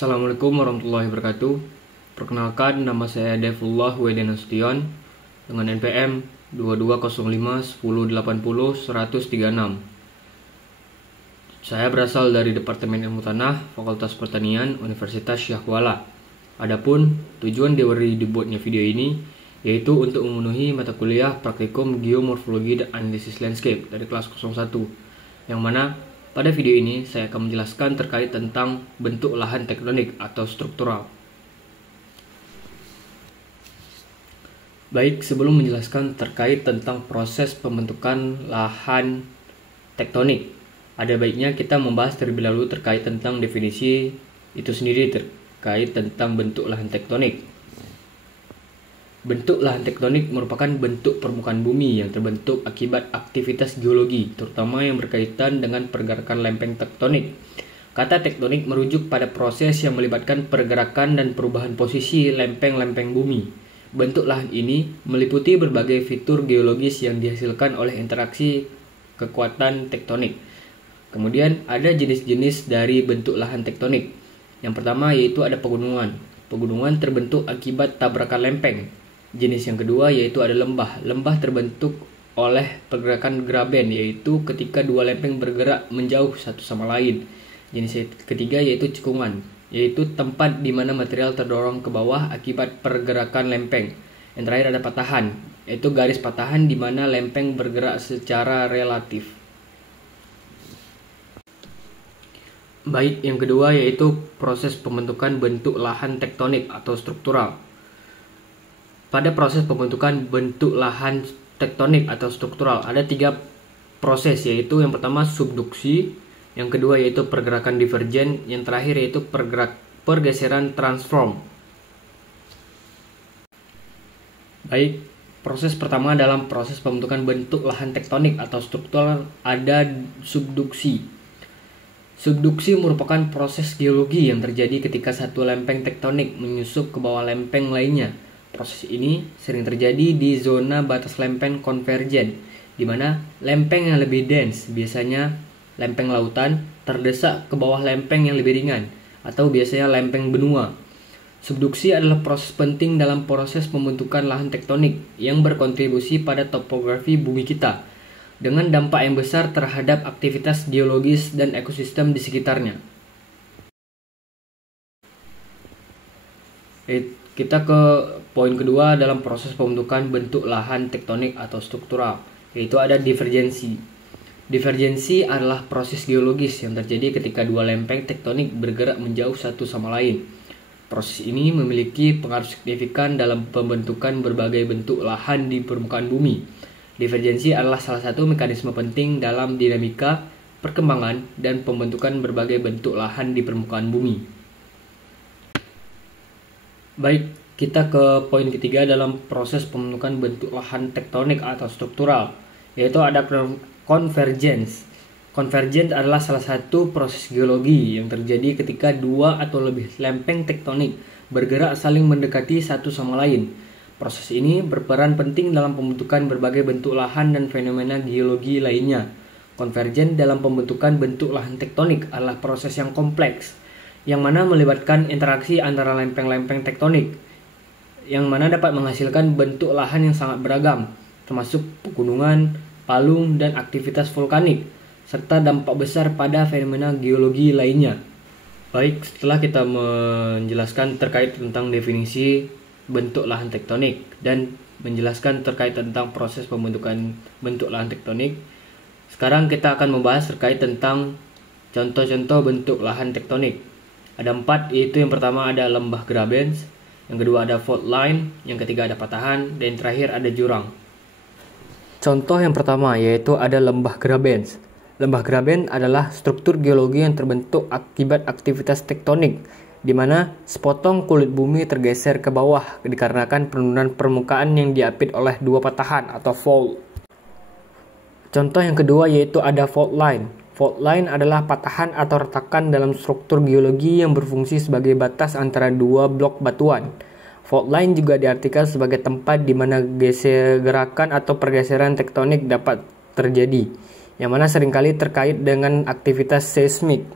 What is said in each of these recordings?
Assalamualaikum warahmatullahi wabarakatuh. Perkenalkan, nama saya Devullah W.D. Nasution dengan NPM 22051080-136. Saya berasal dari Departemen Ilmu Tanah, Fakultas Pertanian, Universitas Syahkuala. Adapun tujuan dari dibuatnya video ini yaitu untuk memenuhi mata kuliah praktikum Geomorfologi dan Analisis Landscape dari kelas 01, yang mana pada video ini saya akan menjelaskan terkait tentang bentuk lahan tektonik atau struktural. Baik, sebelum menjelaskan terkait tentang proses pembentukan lahan tektonik, ada baiknya kita membahas terlebih dahulu terkait tentang definisi itu sendiri terkait tentang bentuk lahan tektonik. Bentuk lahan tektonik merupakan bentuk permukaan bumi yang terbentuk akibat aktivitas geologi, terutama yang berkaitan dengan pergerakan lempeng tektonik. Kata tektonik merujuk pada proses yang melibatkan pergerakan dan perubahan posisi lempeng-lempeng bumi. Bentuk lahan ini meliputi berbagai fitur geologis yang dihasilkan oleh interaksi kekuatan tektonik. Kemudian ada jenis-jenis dari bentuk lahan tektonik. Yang pertama yaitu ada pegunungan. Pegunungan terbentuk akibat tabrakan lempeng. Jenis yang kedua yaitu ada lembah. Lembah terbentuk oleh pergerakan graben, yaitu ketika dua lempeng bergerak menjauh satu sama lain. Jenis ketiga yaitu cekungan, yaitu tempat di mana material terdorong ke bawah akibat pergerakan lempeng. Yang terakhir ada patahan, yaitu garis patahan di mana lempeng bergerak secara relatif. Baik, yang kedua yaitu proses pembentukan bentuk lahan tektonik atau struktural. Pada proses pembentukan bentuk lahan tektonik atau struktural ada tiga proses, yaitu yang pertama subduksi, yang kedua yaitu pergerakan divergen, yang terakhir yaitu pergeseran transform. Baik, proses pertama dalam proses pembentukan bentuk lahan tektonik atau struktural ada subduksi. Subduksi merupakan proses geologi yang terjadi ketika satu lempeng tektonik menyusup ke bawah lempeng lainnya. Proses ini sering terjadi di zona batas lempeng konvergen, di mana lempeng yang lebih dense, biasanya lempeng lautan, terdesak ke bawah lempeng yang lebih ringan, atau biasanya lempeng benua. Subduksi adalah proses penting dalam proses pembentukan lahan tektonik yang berkontribusi pada topografi bumi kita, dengan dampak yang besar terhadap aktivitas geologis dan ekosistem di sekitarnya. Kita ke poin kedua dalam proses pembentukan bentuk lahan tektonik atau struktural, yaitu ada divergensi. Divergensi adalah proses geologis yang terjadi ketika dua lempeng tektonik bergerak menjauh satu sama lain. Proses ini memiliki pengaruh signifikan dalam pembentukan berbagai bentuk lahan di permukaan bumi. Divergensi adalah salah satu mekanisme penting dalam dinamika, perkembangan, dan pembentukan berbagai bentuk lahan di permukaan bumi. Baik, kita ke poin ketiga dalam proses pembentukan bentuk lahan tektonik atau struktural, yaitu ada konvergens. Konvergens adalah salah satu proses geologi yang terjadi ketika dua atau lebih lempeng tektonik bergerak saling mendekati satu sama lain. Proses ini berperan penting dalam pembentukan berbagai bentuk lahan dan fenomena geologi lainnya. Konvergen dalam pembentukan bentuk lahan tektonik adalah proses yang kompleks, yang mana melibatkan interaksi antara lempeng-lempeng tektonik, yang mana dapat menghasilkan bentuk lahan yang sangat beragam, termasuk pegunungan, palung, dan aktivitas vulkanik, serta dampak besar pada fenomena geologi lainnya. Baik, setelah kita menjelaskan terkait tentang definisi bentuk lahan tektonik dan menjelaskan terkait tentang proses pembentukan bentuk lahan tektonik, sekarang kita akan membahas terkait tentang contoh-contoh bentuk lahan tektonik. Ada 4, yaitu yang pertama ada lembah graben, yang kedua ada fault line, yang ketiga ada patahan, dan yang terakhir ada jurang. Contoh yang pertama yaitu ada lembah graben. Lembah graben adalah struktur geologi yang terbentuk akibat aktivitas tektonik, di mana sepotong kulit bumi tergeser ke bawah dikarenakan penurunan permukaan yang diapit oleh dua patahan atau fault. Contoh yang kedua yaitu ada fault line. Fault line adalah patahan atau retakan dalam struktur geologi yang berfungsi sebagai batas antara dua blok batuan. Fault line juga diartikan sebagai tempat di mana gerakan atau pergeseran tektonik dapat terjadi, yang mana seringkali terkait dengan aktivitas seismik.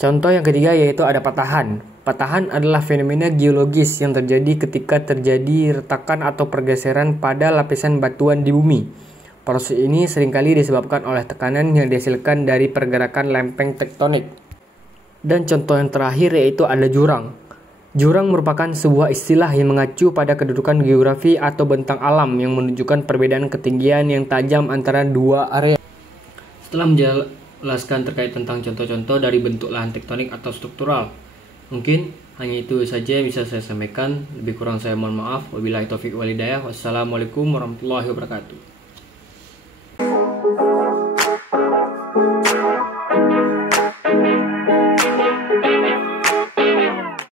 Contoh yang ketiga yaitu ada patahan. Patahan adalah fenomena geologis yang terjadi ketika terjadi retakan atau pergeseran pada lapisan batuan di bumi. Proses ini seringkali disebabkan oleh tekanan yang dihasilkan dari pergerakan lempeng tektonik. Dan contoh yang terakhir yaitu ada jurang. Jurang merupakan sebuah istilah yang mengacu pada kedudukan geografi atau bentang alam yang menunjukkan perbedaan ketinggian yang tajam antara dua area. Setelah menjelaskan terkait tentang contoh-contoh dari bentuk lahan tektonik atau struktural, mungkin hanya itu saja yang bisa saya sampaikan. Lebih kurang saya mohon maaf. Wabillahi taufiq wal hidayah. Wassalamualaikum warahmatullahi wabarakatuh.